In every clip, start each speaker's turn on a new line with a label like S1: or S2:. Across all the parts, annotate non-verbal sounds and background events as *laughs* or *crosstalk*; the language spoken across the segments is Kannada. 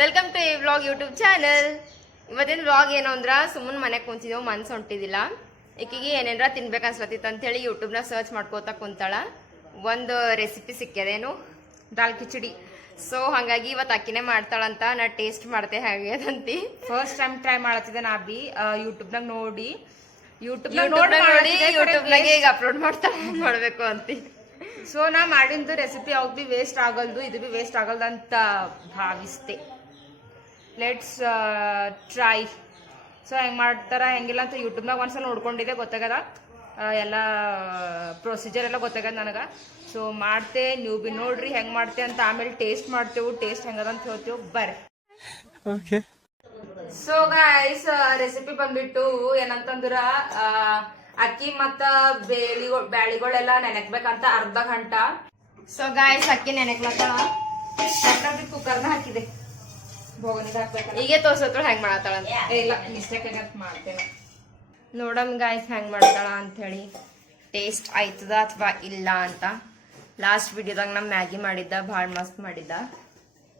S1: ವೆಲ್ಕಮ್ ಟು ಈ ವ್ಲಾಗ್ ಯೂಟ್ಯೂಬ್ ಚಾನಲ್ ಇವತ್ತಿನ ವ್ಲಾಗ್ ಏನು ಅಂದ್ರೆ ಸುಮ್ಮನೆ ಮನೆಗೆ ಕುಂತಿದ್ದೆವು ಮನ್ಸು ಹೊಂಟಿದ್ದಿಲ್ಲ ಈಕಿಗೆ ಏನೇನಾರ ತಿನ್ಬೇಕು ಅನ್ಸ್ಲತ್ತಿತ್ತು ಅಂತೇಳಿ ಯೂಟ್ಯೂಬ್ನ ಸರ್ಚ್ ಮಾಡ್ಕೋತಾ ಕುಂತಾಳ. ಒಂದು ರೆಸಿಪಿ ಸಿಕ್ಕ್ಯದೇನು ದಾಲ್ ಕಿಚಡಿ. ಸೊ ಹಾಗಾಗಿ ಇವತ್ತು ಅಕ್ಕಿನೇ ಮಾಡ್ತಾಳಂತ ನಾ ಟೇಸ್ಟ್ ಮಾಡ್ತೆ ಅದಂತಿ.
S2: ಫಸ್ಟ್ ಟೈಮ್ ಟ್ರೈ ಮಾಡತ್ತಿದ್ದೆ ನಾ ಬಿ ಯೂಟ್ಯೂಬ್ನಾಗ ನೋಡಿ. ಯೂಟ್ಯೂಬ್
S1: ಯೂಟ್ಯೂಬ್ ನೋಡಿ ಯೂಟ್ಯೂಬ್ನಾಗೆ ಈಗ ಅಪ್ಲೋಡ್ ಮಾಡ್ತಾ ಮಾಡಬೇಕು ಅಂತ.
S2: ಸೊ ನಾ ಮಾಡಿದ್ದು ರೆಸಿಪಿ ಅವ್ ಬಿ ವೇಸ್ಟ್ ಆಗಲ್ದು ಇದು ಬಿ ವೇಸ್ಟ್ ಆಗಲ್ದು ಅಂತ ಭಾವಿಸ್ತೆ ಲೆಟ್ಸ್ ಟ್ರೈ ಸೊ ಹೆಂಗೆ ಮಾಡ್ತಾರ ಹೆಂಗಿಲ್ಲ ಅಂತ ಯೂಟ್ಯೂಬ್ನಾಗ ಒಂದ್ಸಲ ನೋಡ್ಕೊಂಡಿದ್ದೆ ಗೊತ್ತಾಗದ? ಎಲ್ಲ ಪ್ರೊಸೀಜರ್ ಎಲ್ಲ ಗೊತ್ತಾಗದ ನನಗೆ? ಸೊ ಮಾಡ್ತೆ ನೀವು ಬಿ ನೋಡ್ರಿ ಹೆಂಗೆ ಮಾಡ್ತೆ ಅಂತ ಆಮೇಲೆ ಟೇಸ್ಟ್ ಮಾಡ್ತೇವೆ ಟೇಸ್ಟ್ ಹೆಂಗದ ಅಂತ ಹೇಳ್ತೇವೆ ಬರ್ರಿ. ಸೊ ಗೈಸ್ ರೆಸಿಪಿ ಬಂದ್ಬಿಟ್ಟು ಏನಂತಂದ್ರ ಅಕ್ಕಿ ಮತ್ತ ಬೇಳಿಗಳು ಬ್ಯಾಳಿಗಳೆಲ್ಲ ನೆನಕ್ಬೇಕಂತ ಅರ್ಧ ಗಂಟ
S1: ಸೊ ಗಾಯ್ಸ್ ಅಕ್ಕಿ ನೆನೆಕ್ಲತ್ತಾಳ
S2: ಕುಕ್ಕರ್ನ ಹಾಕಿದೆ. ಬೋಗನಿಗೆ ಹಾಕ್ಬೇಕಲ್ಲ?
S1: ಹೀಗೆ ತೋರ್ಸತ್ರ ಹೆಂಗ್ ಮಾಡತ್ತಾಳಂತ
S2: ಏ, ಇಲ್ಲ ಮಿಸ್ಟೇಕ್ ಆಗಂತ ಮಾಡ್ತೇನೆ.
S1: ನೋಡಮ್ ಗಾಯ್ಸ್ ಹೆಂಗ್ ಮಾಡ್ತಾಳ ಅಂತ ಹೇಳಿ ಟೇಸ್ಟ್ ಆಯ್ತದ ಅಥವಾ ಇಲ್ಲ ಅಂತ. ಲಾಸ್ಟ್ ವಿಡಿಯೋದಾಗ ನಮ್ ಮ್ಯಾಗಿ ಮಾಡಿದ್ದ ಭಾಳ ಮಸ್ತ್ ಮಾಡಿದ್ದ.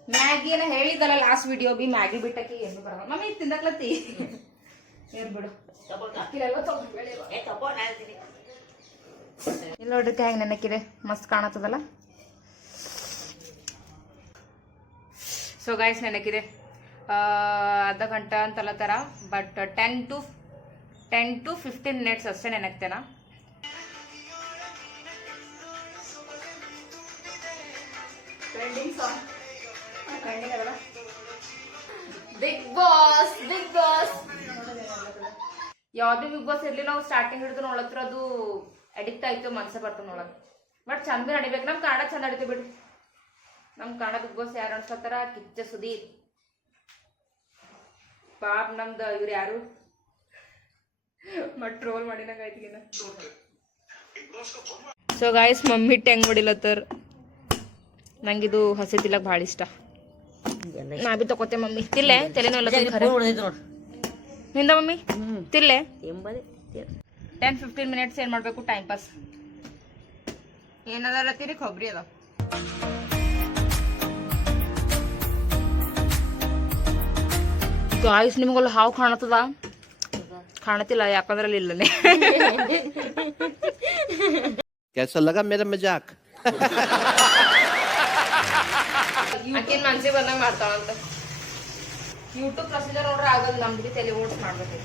S2: ಮ್ಯಾಗಿ ಏನ ಹೇಳಿದಲ್ಲ ಲಾಸ್ಟ್ ವಿಡಿಯೋ ಬಿ ಮ್ಯಾಗಿ ಬಿಟ್ಟಕ್ಕೆ ಏನು ಬರಲ್ಲ. ಮಮ್ಮಿ ತಿಂದಕ್ಲತ್ತಿ
S1: ಇಲ್ಲ ನೋಡ್ರಿ ಹೆಂಗ್ ನೆನಕಿದೆ. ಮಸ್ತ್ ಕಾಣತ್ತದಲ್ಲ?
S2: ಸೊ ಗಾಯ್ಸ್ ನೆನಕಿದೆ. ಅರ್ಧ ಗಂಟೆ ಅಂತಲ್ಲ ತರ but ten to ten to fifteen minutes ಅಷ್ಟೇ ನೆನಕ್ತೇನ
S1: ಬಿಗ್ ಬಾಸ್ ಬಿಗ್ ಬಾಸ್
S2: ಯಾವ್ದು ಬಿಗ್ ಬಾಸ್ ಇರ್ಲಿ ನಾವು ಸ್ಟಾರ್ಟಿಂಗ್ ಹಿಡಿದು ನೋಡತ್ರ ಅದು ಅಡಿಕ್ಟ್ ಆಯ್ತು ಮನ್ಸ ಬರ್ತದೆ ನೋಡಕ್. ಬಟ್ ಚಂದ ನಡಿಬೇಕು. ನಮ್ ಕನ್ನಡ ಚಂದ ನಡಿತೀವಿ ಬಿಡು. ನಮ್ ಕನ್ನಡ ಬಿಗ್ ಬಾಸ್ ಯಾರು ಅನ್ಸ್ಕೊತಾರ ಕಿಚ್ಚ ಸುದೀಪ್. ಪಾಪ್ ನಮ್ದು ಇವ್ರು ಯಾರು? ಮತ್ ಟ್ರೋಲ್ ಮಾಡಿನಾಗ ಆಯ್ತಿಗಿನ ಸೊ ಗಾಯ್ಸ್ ಮಮ್ಮಿ ಹೆಂಗ್ ಹೊಡಿಲತ್ತಾರ ನಂಗಿದು ಹಸಿ ತಿಲ್ಲಕ್ ಭಾಳ ಇಷ್ಟ. ನಾ ಬಿ ತಗೋತೆ ಮಮ್ಮಿ. ತಿಲ್ಲೆ ತಲೆನೋ ನಿಂದ ಮಮ್ಮಿ? ತಿಲ್ಲೆ ಟೆನ್ ಫಿಫ್ಟೀನ್ ಮಿನಿಟ್ಸ್ ಏನ್ ಮಾಡಬೇಕು? ಟೈಮ್ ಪಾಸ್
S1: ಏನದಲ್ಲತ್ತೀರಿ ಕೊಬ್ಬರಿ ಅದ
S2: ಗಾಯ್ಸ್ ನಿಮಗಲ್ಲ ಹಾವು ಕಾಣತ್ತದ? ಕಾಣತಿಲ್ಲ ಯಾಕಂದ್ರೆ ಇಲ್ಲನೇ.
S3: ಕೆಲಸ ಲಗ ಮೇರ ಮಜಾಕ್.
S1: ಆಕಿನ ಮನ್ಸಿಗೆ ಬಂದಂಗೆ ಮಾಡ್ತಾಳಂತ.
S2: ಯೂಟ್ಯೂಬ್ ಪ್ರೊಸೀಜರ್ ನೋಡ್ರೆ ಆಗಲ್ಲ ನಮ್ಗೆ ತಲೆ ಓಟ್ಸ್ ಮಾಡ್ಬೇಕು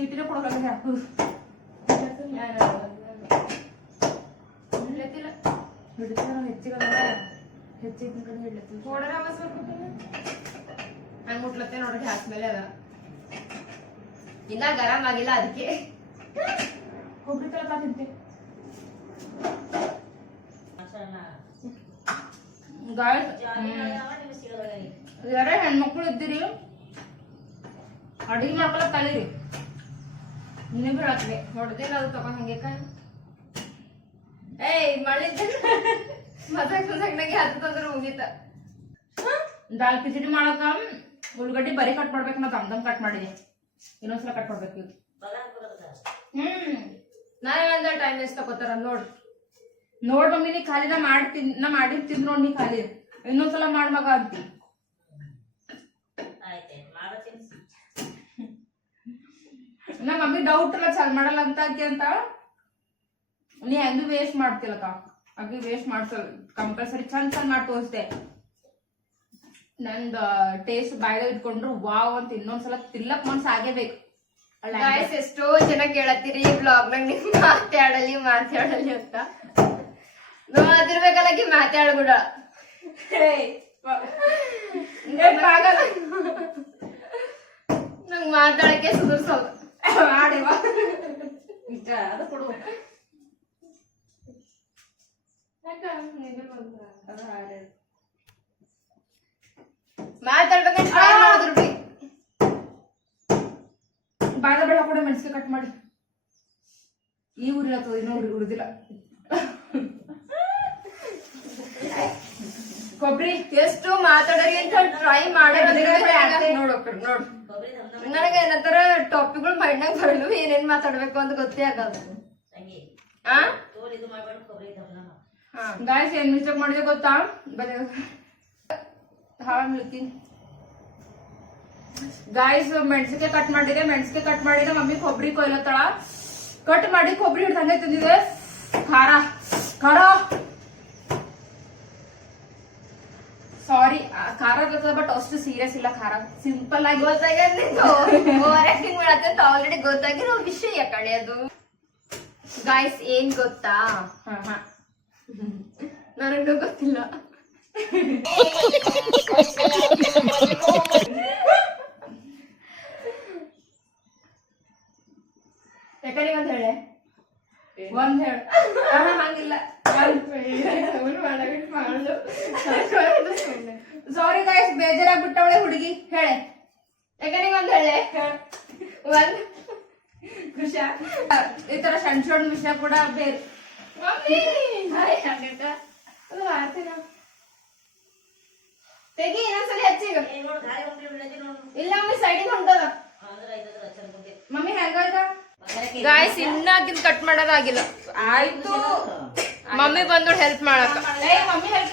S2: ಸೀಟಿನ ಕೊಡೋಲ್ಲ ಯಾಕು
S1: ಹಂಗ ಮುಟ್ಲತ್ತೆ ನೋಡ್ರಿ ಗ್ಯಾಸ್ ಮೇಲೆ ಅದ ಇನ್ನ ಗರಂ ಆಗಿಲ್ಲ ಅದಕ್ಕೆ
S2: ಕೊಬ್ಬರಿ ತಲ ತಿಂತೆ ಯಾರೇ ಹೆಣ್ಮಕ್ಳು ಇದ್ದೀರಿ ಅಡಿಗೆ ಮಾಡ್ಕೊಳ ಕಲೀರಿ ನಿನಗೆ ಹೇಳತ್ವೆ
S1: ಹೊಡೆದಿಲ್ಲ ಅದು ತಗೊಂಡ್ ಹಂಗೆ ಏಯ್ ಮಳಿದ್ದ ಮಸಾಕ್ ಮಸಾಕ್ನಾಗೆ ಹತ್ತಂದ್ರೆ ಮುಗೀತ.
S2: ದಾಲ್ ಕಿಚಡಿ ಮಾಡಕ ಉಳ್ಳಗಡ್ಡಿ ಬರೀ ಕಟ್ ಮಾಡ್ಬೇಕು ನಾ ದಮ್ ಕಟ್ ಮಾಡಿದೆ. ಇನ್ನೊಂದ್ಸಲ ಕಟ್ ಮಾಡ್ಬೇಕು ಇದು ಹ್ಮ್.
S1: ನಾನೇ ಒಂದ ಟೈಮ್ ಎಷ್ಟು ತಗೋತಾರ, ನೋಡ್.
S2: ನೋಡ್ ಮಮ್ಮಿ, ನೀ ಖಾಲಿ ನಾ ಮಾಡಿ ತಿನ್ ನಾ ಮಾಡಿ ತಿಂದ್ ನೋಡ್ ನೀ ಖಾಲಿ. ಇನ್ನೊಂದ್ಸಲ ಮಾಡ್ ಮಗ ಅಂತಿ ನಮ್ಮ ಮಮ್ಮಿ ಡೌಟ್ ಎಲ್ಲ ಚಲ್ ಮಾಡಲ್ಲ ಅಂತ ಅಕ್ಕಿ ಅಂತ ನೀ ಹೆಂಗ್ ವೇಸ್ಟ್ ಮಾಡ್ತಿಲ್ಲಕ್ಕ ಅಗಿ ವೇಸ್ಟ್ ಮಾಡ್ಸಲ್ ಕಂಪಲ್ಸರಿ ಚಂದ ಚಂದ ಮಾಡಿ ತೋರಿಸ್ದೆ. ನಂದ್ ಟೇಸ್ಟ್ ಬಾಯ್ದಾಗ ಇಟ್ಕೊಂಡ್ರು ವಾವ್ ಅಂತ ಇನ್ನೊಂದ್ಸಲ ತಿಲ್ಲಕ್ ಮನ್ಸ್ ಆಗೇಬೇಕು
S1: ಗಾಯ್ಸ್ ಎಷ್ಟೋ ಜನ ಕೇಳತ್ತೀರಿ ಬ್ಲಾಗ್ ಮಾತಾಡಲಿ ಮಾತಾಡಲಿ ಅಂತ. ನಾವ್ ಅದಿರ್ಬೇಕಲ್ಲ ಮಾತಾಡ್ಬಿಡ ನಂಗ್ ಮಾತಾಡಕ್ಕೆ ಸುಧಾರ್ಸೋದು.
S2: ಮಾಡಿವಾ. ಅದು ಕೊಡು.
S1: ಮಾತಾಡ್ಬೇಕಂತ ಟ್ರೈ ಮಾಡಿದ್ರು ಬಿ
S2: ಬಾಳ ಬೇಡ ಕೂಡ ಮೆಣಸಿಗೆ ಕಟ್ ಮಾಡಿ. ಈ ಊರಿಲ್ಲ ಇನ್ನೂ ಉಳಿದಿಲ್ಲ. ಕೊಬ್ಬರಿ
S1: ಎಷ್ಟು ಮಾತಾಡಲಿ ಅಂತ ಟ್ರೈ ಮಾಡಿ ನೋಡು ನೋಡು. ನನಗೆ ಏನಂತಾರ ಟಾಪಿಕ್ಗಳು ಮೈಂಡ್ನಾಗ ಬರಲು ಏನೇನ್ ಮಾತಾಡ್ಬೇಕು ಅಂತ ಗೊತ್ತೇ ಆಗಲ್ಲ.
S2: ಗಾಯ್ಸ್ ಏನ್ ಮಿಸ್ಟೇಕ್ ಮಾಡಿದೆ ಗೊತ್ತಾ? ಬರೀ ಹಾ ಮಿಲ್ಕಿ ಗಾಯ್ಸ್ ಮೆಣಸಿಗೆ ಕಟ್ ಮಾಡಿದೆ ಮೆಣಸಿಗೆ ಕಟ್ ಮಾಡಿದೆ ಮಮ್ಮಿ ಕೊಬ್ಬರಿ ಕೊಯ್ಲತ್ತಾಳ. ಕಟ್ ಮಾಡಿ ಕೊಬ್ಬರಿ ಹಿಡ್ದಂಗೆ ತಿಂದಿದೆ. ಖಾರ ಖಾರ ಸಾರಿ ಖಾರ ಬರ್ತದೆ ಬಟ್ ಅಷ್ಟು ಸೀರಿಯಸ್ ಇಲ್ಲ ಖಾರ. ಸಿಂಪಲ್ ಆಗಿ
S1: ಗೊತ್ತಾಗಿಂಗ್ ಮಾಡತ್ತೆ ಆಲ್ರೆಡಿ ಗೊತ್ತಾಗಿರೋ ವಿಷಯ ಕಡೆ ಅದು? ಗಾಯ್ಸ್ ಏನ್ ಗೊತ್ತಾ? ನನಗೂ ಗೊತ್ತಿಲ್ಲ. ಯಾಕಂದ್ರೆ ಒಂದ್ ಹೇಳೆ?
S2: ಒಂದ್ ಹೇಳ. ಹಂಗಿಲ್ಲ. *laughs* ಸಾರಿ ಗಾಯ್ಸ್ ಬೇಜಾರಾಗ್ಬಿಟ್ಟವಳೆ ಹುಡುಗಿ. ಹೇಳೆ.
S1: ಯಾಕಂದ್ರೆ ಒಂದ್ ಹೇಳೆ? ಒಂದ್?
S2: ಖುಷಿ ಈ ತರ ಸಣ್ಣ ಸಣ್ಣ ವಿಷಯ ಕೂಡ ಬೇರೆ.
S1: ಮಮ್ಮಿ! ಹಾಯ್ ಹಾಗಕ್ಕ. ಅದು ಹಾಕ್ತೀನ. ತೆಗಿ ಇನ್ನೊಂದ್ಸಲಿ ಹಚ್ಚಿಗ. ಇಲ್ಲ ಮಮ್ಮಿ ಸೈಡಿಗೆ ಹೊಂಟದ
S2: ಮಮ್ಮಿ ಹೆಂಗಾಯ್ತ?
S1: ಗಾಯ್ಸ್ ಇನ್ನಾಗಿನ್ ಕಟ್ ಮಾಡೋದಾಗಿಲ್ಲ.
S2: ಆಯ್ತು.
S1: ಮಮ್ಮಿ ಬಂದು ಹೆಲ್ಪ್ ಮಾಡಕ
S2: ಏ ಮಮ್ಮಿ ಹೆಲ್ಪ್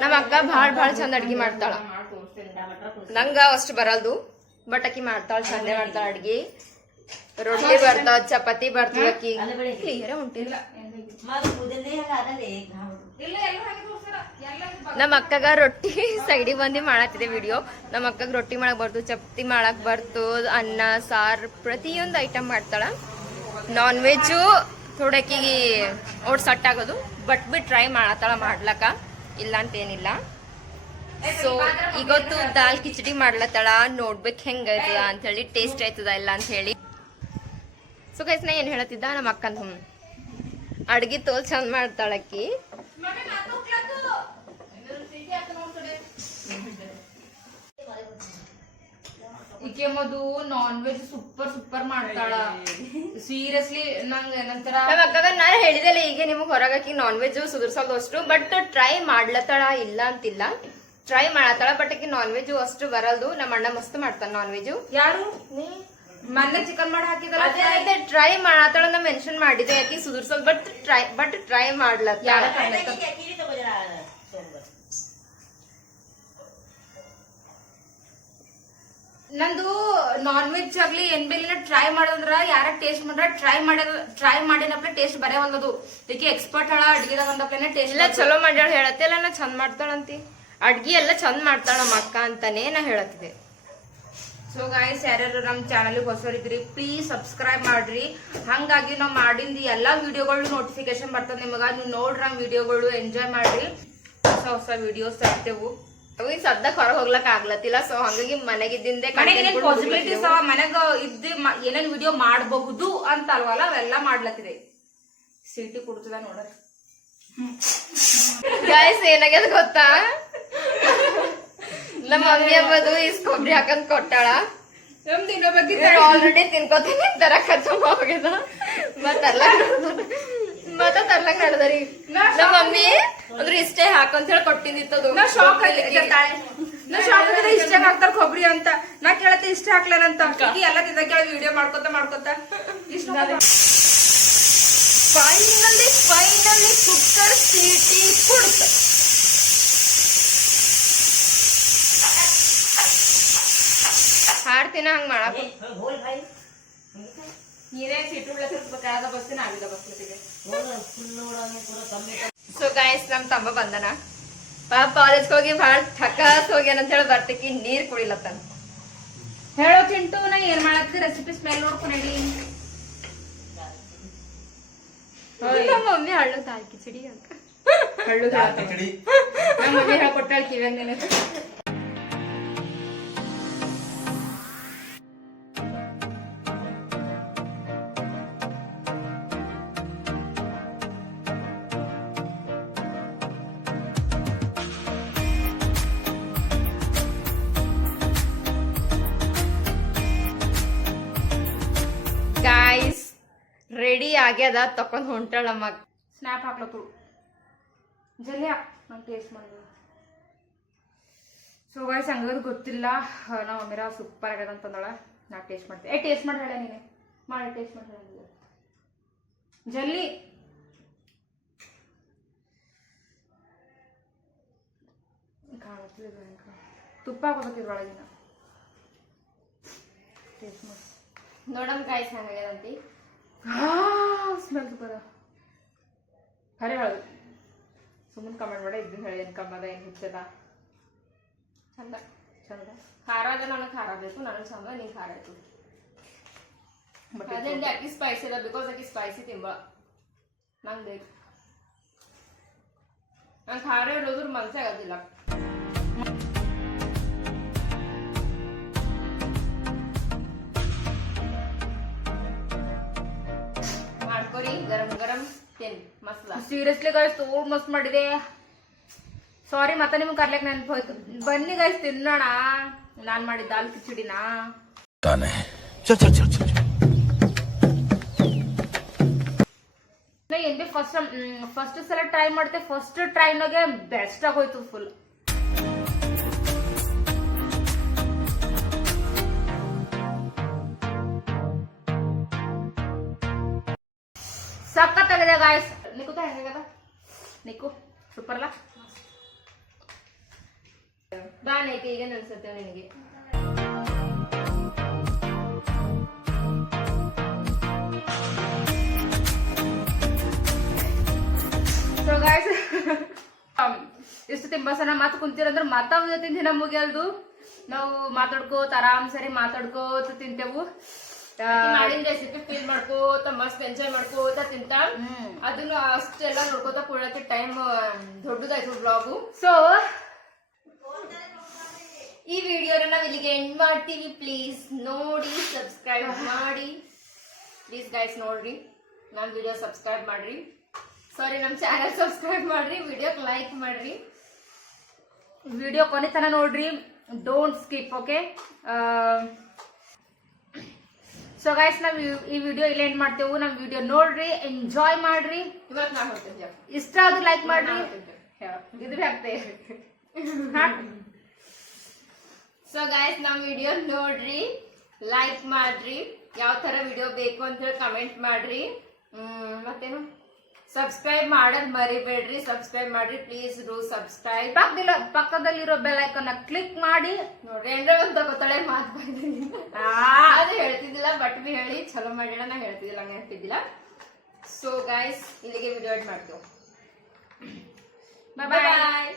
S1: ನಮ್ಮ ಅಕ್ಕ ಭಾಳ ಭಾಳ ಚಂದ ಅಡ್ಗೆ ಮಾಡ್ತಾಳ. ನಂಗ ಅಷ್ಟು ಬರಲ್ದು ಬಟ್ ಅಕ್ಕಿ ಮಾಡ್ತಾಳ, ಚಂದೇ ಮಾಡ್ತಾಳ ಅಡ್ಗೆ. ರೊಟ್ಟಿ ಬರ್ತಾವ, ಚಪಾತಿ ಬರ್ತಾವ
S2: ಅಕ್ಕಿ
S1: ನಮ್ಮ ಅಕ್ಕಗ ರೊಟ್ಟಿ *laughs* ಸೈಡಿಗೆ ಬಂದು ಮಾಡತ್ತಿದೆ ವಿಡಿಯೋ ನಮ್ಮ ಅಕ್ಕಗ ರೊಟ್ಟಿ ಮಾಡಕ್ ಬರ್ತು ಚಪಾತಿ ಮಾಡಕ್ ಬರ್ತು ಅನ್ನ, ಸಾರ್, ಪ್ರತಿಯೊಂದು ಐಟಮ್ ಮಾಡ್ತಾಳ. ನಾನ್ ವೆಜ್ಜು ಥೋಡಕ್ಕಿಗೆ ಓಟ್ ಸಟ್ ಆಗೋದು ಬಟ್ ಬಿ ಟ್ರೈ ಮಾಡತ್ತಳ, ಮಾಡ್ಲಕ್ಕ. ಇಲ್ಲ ಅಂತ ಏನಿಲ್ಲ ಸೊ ಇವತ್ತು ದಾಲ್ ಕಿಚಡಿ ಮಾಡ್ಲತ್ತಳ. ನೋಡ್ಬೇಕು ಹೆಂಗ ಆಯ್ತದ ಅಂತ ಹೇಳಿ ಟೇಸ್ಟ್ ಆಯ್ತದ ಇಲ್ಲ ಅಂತ ಹೇಳಿ ಸೊ ಗೈಸ್ ನಾ ಏನ್ ಹೇಳತ್ತಿದ್ದ? ನಮ್ಮ ಅಕ್ಕನ ಅಡ್ಗಿ ತೋಲ್ ಚಂದ ಮಾಡ್ತಾಳ ಆಕಿ
S2: ಮಮ್ಮಿ ಮಾತು ಹೋಗ್ಲಾತು. ಇನ್ನೊಂದು ಸೀಟಿ ಹಾಕು ನೋಡ್ ಕಡೆ. ಈಕೆ ಮದು ನಾನ್ ವೆಜ್ ಸೂಪರ್ ಸೂಪರ್ ಮಾಡ್ತಾಳ. ಸೀರಿಯಸ್ಲಿ ನಂಗ
S1: ನಂತರ ನಾನು ಹೇಳಿದೆಲ್ಲ ಈಗ ನಿಮಗೆ ಹೊರಗಾಕಿ ನಾನ್ ವೆಜ್ ಸುಧಾರ್ಸೋದು ಅಷ್ಟು ಬಟ್ ಟ್ರೈ ಮಾಡ್ಲತ್ತಾಳ ಇಲ್ಲ ಅಂತಿಲ್ಲ ಟ್ರೈ ಮಾಡತ್ತಾಳ ಬಟ್ ಆಕಿ ನಾನ್ ವೆಜ್ ಅಷ್ಟು ಬರಲ್ದು ನಮ್ಮ ಅಣ್ಣ ಮಸ್ತ್ ಮಾಡ್ತಾನ ನಾನ್ ವೆಜ್
S2: ಯಾರು ಮೊನ್ನೆ ಚಿಕನ್ ಮಾಡಿ ಹಾಕಿದಲ್ಲ
S1: ಟ್ರೈ ಮಾಡತ್ತಾಳ ನಾ ಮೆನ್ಷನ್ ಮಾಡಿದೆ ಯಾಕೆ ಸುಧಾರ್ಸೋದು ಬಟ್ ಟ್ರೈ ಬಟ್ ಟ್ರೈ ಮಾಡ್ಲತ್ತಾಳ
S2: ಯಾರ ಕರ್ನಾಟಕ ನಂದು ನಾನ್ ವೆಜ್ ಆಗ್ಲಿ ಏನ್ ಬೇಲಿನ ಟ್ರೈ ಮಾಡೋದ್ರ ಯಾರ ಟೇಸ್ಟ್ ಮಾಡ್ರ ಟ್ರೈ ಮಾಡಿದ ಟ್ರೈ ಮಾಡಿನಪ್ಲೆ ಟೇಸ್ಟ್ ಬರೇ ಒಂದದು ಇದಕ್ಕೆ ಎಕ್ಸ್ಪರ್ಟ್ ಹಳ ಅಡಿಗೆದಾಗ ಒಂದಪ್ಲೆನೆ
S1: ಎಲ್ಲ
S2: ಟೇಸ್ಟ್
S1: ಚಲೋ ಮಾಡ್ಯಾಳ ಹೇಳತ್ತೆ ಎಲ್ಲ ನಾ ಚಂದ ಮಾಡ್ತಾಳಂತಿ. ಅಡ್ಗಿ ಎಲ್ಲ ಚಂದ ಮಾಡ್ತಾಳ ನಮ್ಮ ಅಕ್ಕ ಅಂತಾನೆ ನಾ ಹೇಳತ್ತಿದೆ
S2: ಸೊ ಗಾಯ್ಸ್ ಯಾರ್ಯಾರು ನಮ್ಮ ಚಾನಲ್ಗೆ ಹೊಸರಿದ್ರಿ ಪ್ಲೀಸ್ ಸಬ್ಸ್ಕ್ರೈಬ್ ಮಾಡ್ರಿ. ಹಂಗಾಗಿ ನಾವು ಮಾಡಿದ ಎಲ್ಲಾ ವಿಡಿಯೋಗಳು ನೋಟಿಫಿಕೇಶನ್ ಬರ್ತದೆ ನಿಮಗೆ. ನೀವು ನೋಡ್ರಿ ನಮ್ಮ ವಿಡಿಯೋಗಳು ಎಂಜಾಯ್ ಮಾಡ್ರಿ. ಹೊಸ ಹೊಸ ವಿಡಿಯೋಸ್ ತರ್ತೇವು.
S1: ಈಗ ಸದ್ದ ಹೊರಗೆ ಹೋಗ್ಲಕ್ ಆಗ್ಲತ್ತಿಲ್ಲ. ಸೊ ಹಂಗಾಗಿ ಮನೆಗಿದ್ದಿಂದೆ
S2: ಮನೆಗೆ ಪಾಸಿಬಿಲಿಟೀಸ್ ಅವ? ಮನೆಗ ಇದ್ದ ಏನೇನ್ ವಿಡಿಯೋ ಮಾಡಬಹುದು ಅಂತ ಅಲ್ವಲ್ಲ ಅವೆಲ್ಲ ಮಾಡ್ಲತ್ತಿದೆ. ಸಿಟಿ ಕೊಡ್ತದ ನೋಡ್ರಿ
S1: ಗಾಯ್ಸ್ ಏನಾಗ್ಯದ ಗೊತ್ತಾ? ನಮ್ಮ ಮಮ್ಮಿ ಅಂಬದು ಇಸ್ ಕೊಬ್ಬರಿ ಹಾಕಂದ್ ಕೊಟ್ಟಾಳ.
S2: ನಮ್ ತಿನ್ನೋ ಬಗ್ಗೆ
S1: ಆಲ್ರೆಡಿ ತಿನ್ಕೋತೀನಿ ತರ ಖರ್ಚು ಹೋಗ್ಯದ. ಮತ್ತ ಮತ್ತ ತರ್ಲಕ್ ನಡ್ದರಿ ನಮ್ಮ ಮಮ್ಮಿ ಅಂದ್ರೆ ಇಷ್ಟೇ ಹಾಕಂತ ಹೇಳಿ ಕೊಟ್ಟಿದ್ದಿತ್ತದು
S2: ನಾ ಶಾಕ್ ಆಗಿದ್ದೆ ನಾ ಶಾಕ್ ಆಗಿದೆ ಇಷ್ಟ ಹಾಕ್ತಾರ ಕೊಬ್ಬರಿ ಅಂತ. ನಾ ಕೇಳತ್ತೆ ಇಷ್ಟ ಹಾಕ್ಲೇನಂತ ಈಕಿ ಎಲ್ಲ ತಿಂದ ಕೇಳಿ ವಿಡಿಯೋ ಮಾಡ್ಕೊತ ಮಾಡ್ಕೊತ. ಇಷ್ಟ
S1: ಫೈನಲಿ ಫೈನಲಿ ಕುಕ್ಕರ್ ಸೀಟಿ ಕುಡ್ತ. ಹಾಡ್ತೀನ ಹಂಗ ಮಾಡಕ್
S2: ನೀರೇ ಸಿಟ್ಟು ಬಿಡ್ಲತ್ತಿರ್ಬೇಕಾದ ಬಸ್ಸಿನ ಆಗಿದ ಬಸ್ಸಿಗೆ.
S1: ಸೊ ಗಾಯಸ್ ನಮ್ ತಮ್ಮ ಬಂದನ. ಪಾಪ ಕಾಲೇಜ್ ಹೋಗಿ ಭಾಳ ಠಕಾಸ್ ಹೋಗ್ಯಾನ ಅಂತ ಹೇಳಿ ಬರ್ತಕಿ ನೀರ್ ಕುಡಿಲತ್ತಾನ.
S2: ಹೇಳೋ ಚಿಂಟು ನಾ ಏನ್ ಮಾಡತ್ತಿ? ರೆಸಿಪಿ ಸ್ಮೆಲ್ ನೋಡ್ಕೊಂಡು
S1: ಮಮ್ಮಿ ಹಳ್ಳು ದಾಲ್ ಕಿಚಡಿ ಅಂತ.
S2: ಹಳ್ಳು ನಮ್ಮ ಮಮ್ಮಿ ಹೇಳ್ಕೊಟ್ಟಾಳ ಕಿವ್ಯಾಗ
S1: ಆಗ್ಯದ ತಕೊಂಡ್ ಹೊಂಟಾಳ ನಮ್ಮ
S2: ಸ್ನ್ಯಾಪ್ ಹಾಕ್ಲತ್ತು ಜಲ್ಲಿ ಹಾಕ್. ಟೇಸ್ಟ್ ಮಾಡೋದು ಸೊ ಗಾಯ್ಸ್ ಹಂಗದ್ ಗೊತ್ತಿಲ್ಲ. ನಾವು ಅಮೀರ ಸೂಪರ್ ಆಗ್ಯದ ಅಂತಂದಳ. ನಾ ಟೇಸ್ಟ್ ಮಾಡ್ತೀನಿ ಏ ಟೇಸ್ಟ್ ಮಾಡಿ ಹೇಳ ನೀನೆ. ಮಾಡಿ ಟೇಸ್ಟ್ ಮಾಡಿ ಹೇಳ ಜಲ್ಲಿ ಕಾಣುತ್ತಿಲ್ಲ. ತುಪ್ಪ ಹಾಕೋಬೇಕಿದ್ರ ಒಳಗಿನ ಟೇಸ್ಟ್ ಮಾಡಿ.
S1: ನೋಡಮ್ ಗಾಯ್ಸ್ ಹಂಗಾಗ್ಯದಂತಿ
S2: ಸ್ಮೆಲ್ ಸೂಪರ್ ಖರೆ ಹೇಳೋದು ಸುಮ್ಮನೆ ಕಮೆಂಟ್ ಮಾಡಿ ಇದ್ದು ಹೇಳಿ ಏನು ಕಮ್ಮದ ಏನು ಹುಚ್ಚದ.
S1: ಚಂದ
S2: ಚಂದ.
S1: ಖಾರ ಅದ ನನಗೆ ಖಾರ ಬೇಕು ನನಗೆ ಚಂದ ನಿಂಗೆ ಖಾರ ಆಯ್ತು ಅದೇಂటి ಅಕ್ಕಿ ಸ್ಪೈಸಿ ಅದ ಬಿಕಾಸ್ ಅಕ್ಕಿ ಸ್ಪೈಸಿ ತಿಂಬ. ನಂಗೆ ಬೇಕು. ನಂಗೆ ಖಾರ ಇರೋದ್ರ ಮನಸ್ಸೇ ಆಗೋದಿಲ್ಲ. ಗರಂ ಗರಂ ತಿನ್ ಮಸ್ತ್
S2: ಸೀರಿಯಸ್ಲಿ ಗೈಸ್ ತೋಳ್ ಮಸ್ತ್ ಮಾಡಿದೆ. ಸಾರಿ ಮತ್ತೆ ನಿಮ್ಗೆ ಕರ್ಲಕ್ ನೆನಪು ಹೋಯ್ತು. ಬನ್ನಿ ಗೈಸ್ ತಿನ್ನೋಣ. ನಾನು ಮಾಡಿದ ದಾಲ್ ಕಿಚಡಿನ? ತಾನೆ. ಫಸ್ಟ್ ಫಸ್ಟ್ ಸಲ ಟ್ರೈ ಮಾಡ್ತೆ ಫಸ್ಟ್ ಟ್ರೈನಾಗೆ ಬೆಸ್ಟ್ ಆಗೋಯ್ತು ಫುಲ್ ಸಖತ್ತಾಗಿದೆ ಗಾಯಸ್ ನಿಕುತ ಹೆಂಗಾಗದ ನಿಕ್ಕು
S1: ಬಾನ್ ನೈಕ ಈಗ ಅನ್ಸುತ್ತೆ ನಿನಗೆ?
S2: ಸೊ ಗಾಯ್ಸ್ ಇಷ್ಟು ತಿಂಬಸನ ಮಾತು ಕುಂತಿರಂದ್ರೆ ಮತ್ತ ಜೊತೆ ದಿನ ಮುಗಿಯಲ್ದು. ನಾವು ಮಾತಾಡ್ಕೋತ ಆರಾಮ್ ಸರಿ ಮಾತಾಡ್ಕೋತ ತಿಂತೆವು. ಆ,
S1: ಮಾಡಿದ ರೆಸಿಪಿ ಫೀಲ್ ಮಾಡ್ಕೋತ ಮಸ್ತ್ ಎಂಜಾಯ್ ಮಾಡ್ಕೋತ ತಿಂತ. ಅದನ್ನ ಅಷ್ಟೆಲ್ಲ ನೋಡ್ಕೋತ ಕೊಡಕ್ಕೆ ಟೈಮ್ ದೊಡ್ಡದಾಯ್ತು ಬ್ಲಾಗು
S2: ಸೊ
S1: ಈ ವಿಡಿಯೋನ ನಾವು ಇಲ್ಲಿಗೆ ಎಂಡ್ ಮಾಡ್ತೀವಿ. ಪ್ಲೀಸ್ ನೋಡಿ ಸಬ್ಸ್ಕ್ರೈಬ್ ಮಾಡಿ. ಪ್ಲೀಸ್ ಗೈಸ್ ನೋಡ್ರಿ. ನಮ್ ವಿಡಿಯೋ ಸಬ್ಸ್ಕ್ರೈಬ್ ಮಾಡ್ರಿ. ಸಾರಿ ನಮ್ ಚಾನಲ್ ಸಬ್ಸ್ಕ್ರೈಬ್ ಮಾಡ್ರಿ. ವಿಡಿಯೋ ಲೈಕ್ ಮಾಡ್ರಿ.
S2: ವಿಡಿಯೋ ಕೊನೆ ತನ ನೋಡ್ರಿ don't skip okay so guys ನಾವು ಈ- ವಿಡಿಯೋ ಇಲ್ಲಿ ಎಂಡ್ ಮಾಡ್ತೇವೆ. ನಮ್ ವಿಡಿಯೋ ನೋಡ್ರಿ ಎಂಜಾಯ್ ಮಾಡ್ರಿ. ಇಷ್ಟ ಆದ್ರೂ ಲೈಕ್ ಮಾಡ್ರಿ. ಆಗ್ತೇ.
S1: ಸೊ ಗೈಸ್ ನಮ್ ವಿಡಿಯೋ ನೋಡ್ರಿ ಲೈಕ್ ಮಾಡ್ರಿ. ಯಾವ ತರ ವಿಡಿಯೋ ಬೇಕು ಅಂತ ಹೇಳಿ ಕಮೆಂಟ್ ಮಾಡ್ರಿ. ಮತ್ತೇನು? ಸಬ್ಸ್ಕ್ರೈಬ್ ಮಾಡೋದ್ ಮರಿಬೇಡ್ರಿ. ಸಬ್ಸ್ಕ್ರೈಬ್ ಮಾಡ್ರಿ. ಪ್ಲೀಸ್ ಡೂ ಸಬ್ಸ್ಕ್ರೈಬ್
S2: ಪಕ್ಕದಿಲ್ಲ ಪಕ್ಕದಲ್ಲಿರೋ ಬೆಲ್ ಐಕನ್ ಕ್ಲಿಕ್ ಮಾಡಿ.
S1: ನೋಡ್ರಿ ಅಂದ್ರೆ ಒಂದ್ ತಗೋತಾಳೆ ಮಾತು ಬಂದಿದ್ದೀನಿ ಅದು ಹೇಳ್ತಿದ್ದಿಲ್ಲ ಬಟ್ ಬಿ ಹೇಳಿ ಚಲೋ ಮಾಡಿಲ್ಲ ನಾ ಹೇಳ್ತಿದ್ದಿಲ್ಲ ಹಂಗೆ ಹೇಳ್ತಿದ್ದಿಲ್ಲ. ಸೊ ಗೈಸ್ ಇಲ್ಲಿಗೆ ವಿಡಿಯೋ ಮಾಡ್ತೇವೆ.
S2: ಬಾಯ್.
S1: ಬಾಯ್